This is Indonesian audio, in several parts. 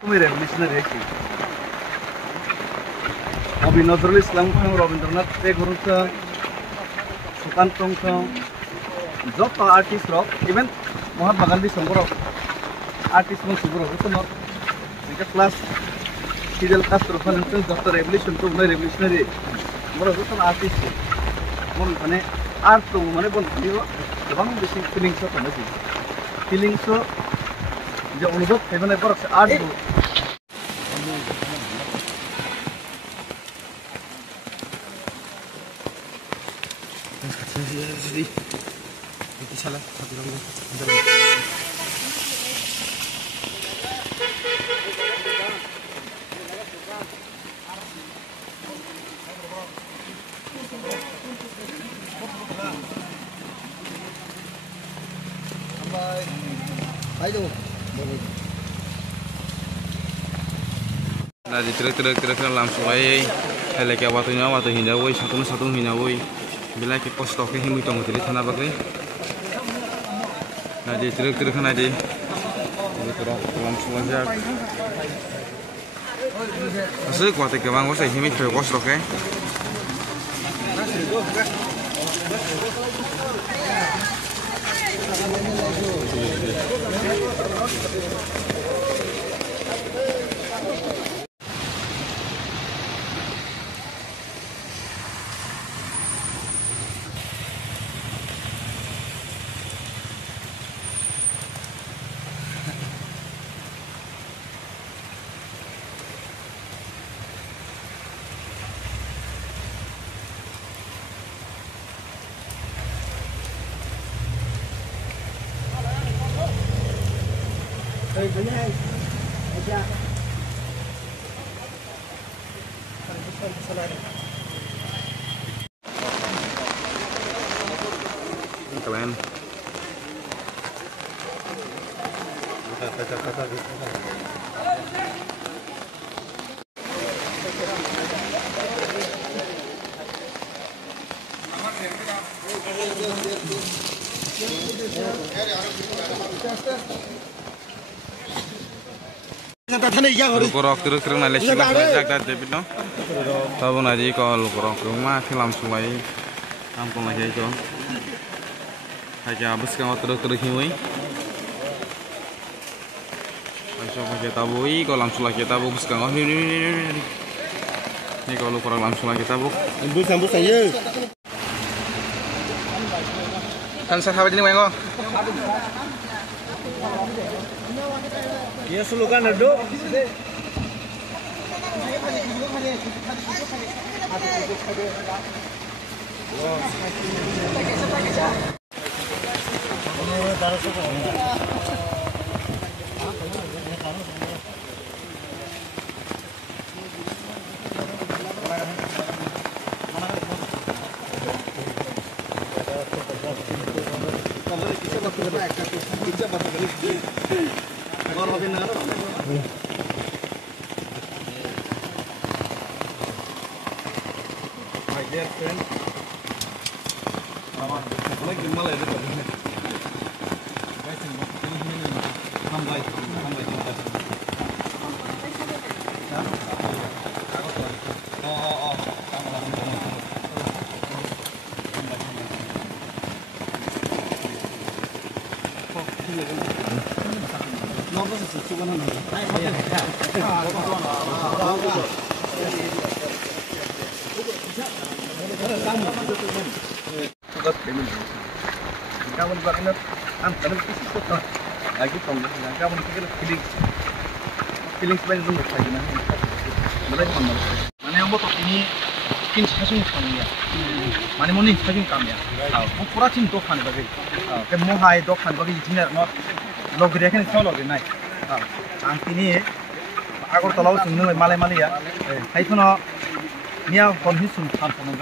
তুমি রেভলিউশনারি কি কবি নজরুল ইসলাম রবীন্দ্রনাথ টেগোর সুকান্ত যত আর্টিস্ট রক ইভেন মহাত্মা গান্ধী শঙ্কর আর্টিস্ট মাनसिफोर प्लास फिडेल कास्ट्रो যত রেভলিউশন তো রেভলিউশনারি বড় যত আর্টিস্ট মানে আর্ট তো মানে বলছিও गोबां बेसि फिलिंग्स थानो फिलिंग्स যে অনুভব এখানে বড় art Nah di truk langsung aja lagi waktunya waktu hindawai satu hindawai bila kita pos stoknya himu tong jadi tanah bagai nah di truk kan aja langsung aja asal kuatnya kemang gua saya himu coba pos stoknya kalian Lukurok terus nalih silah jagat jadi no. Tahu nanti kalau lukurok rumah film sulai kampung lagi itu. Kayak habis kalau terus hiui. Masuk pakai tabui kalau langsung lagi tabuk sekarang ini kalau lukurok langsung lagi tabuk. Sambut saja. Kan sahabat ini mengo. Ya sulukan ada. My dear friend, lagi malah ada begini. Guys, ini tambah. Kawan barunya kadang kisi kota lagi tongga kawan pikir feeling sebenarnya nunggu lagi nanti mulai mana yang buat ini kin sasun kami ya mana mau nih sasun kami ya mau pura cint tuh kan bagi ke mau hai tuh kan bagi jinak not log dia kan selalu lagi naik angki ini agar terlalu sungguh malai ya hai tuh no Nia konhisun sampai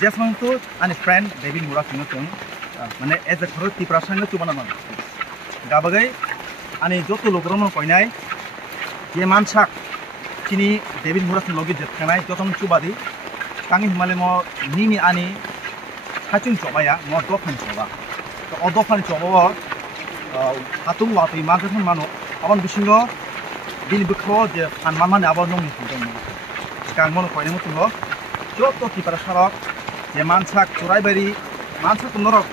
Jasmine tuh ane friend David Murad sungguh মানে as a ঘর টি প্রাসঙ্গ তো বানানো গাবাগাই আনি যত লোকরমন কইনাই যে মানসাক চিনি ডেভিড মুরাসন লগে জেতখানাই যতন চুবাদি কাঙি হিমালে ম নিনি আনি সাচুন চবায়া ম দফান চবা তো অদফান চবাও হাতুম ওয়াতুই মাঝখান মানো আবার বিসঙ্গ bini bukho je fan mama ne abo nong ni dong kang mon koine mutung lo joto ki para sarok je mansak toraibari mansak norok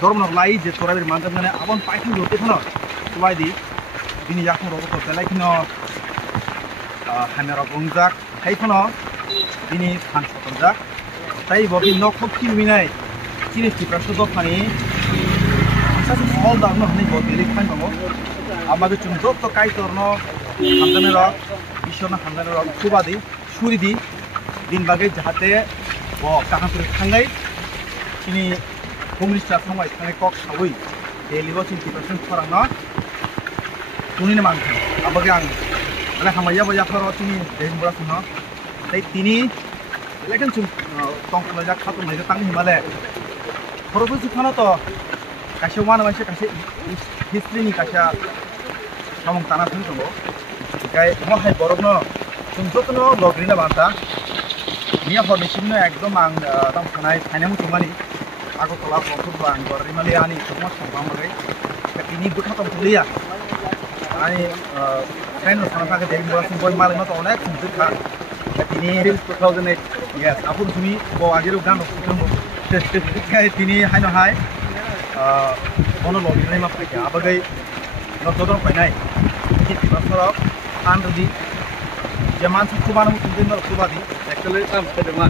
dormok lai je toraibari mansak mane abon paithang rote thono tubai di bini yakung robo ko telai kino hamera gongjak hai thono bini fan sotonjak tai bobi nokhok kilminai jinis ki para sudo khani sasu sol da no hani bo beli khan bango আমাদের চুম যত কাই তর্ণ হামদানের রক ঈশ্বর হামদানের রক সুবাদি সুরিদি দিন বাগে যাহাতে ও কাহাপুরে থাঙ্গাই তিনি কমিউনিস্টরা সময় থাঙ্গাই কক সাবই ডেলিও চিন্তিপারসেন ফরাং শুনিনে মাংস আবাগে আং মানে হামাইয়া বজা ফর তিনি দেহিন বড়া শুন তাই তিনি লেকিন চুম টংকলা যা খাতো মাইজা তাং হিমালে খরবো সুখানো তো কাছে ওয়ান মাইসে কাছে হিস্ট্রিনি কাছে samong tanah pun tunggu, kayak mau hai borok no, tunjuk no logri na banta, niya for mesin no ekdom ang tam kanai kanai mu tungani, aku tolak waktu bang borri mali ani semua sambang bagai, tapi ini bukan tam kuliah, ani kain no sana pakai dari bulan sumber malam no tonek tunjuk kan, tapi ini 2008, yes, aku sini bawa aja lu kan, kayak ini hai no hai, kono logri na mah pakai, abagai নতদন কইনাই কি প্রসরক আনদি যে মানসিক কুবানো মুতুদিন কুবাদি একচুয়ালি কাম করে মা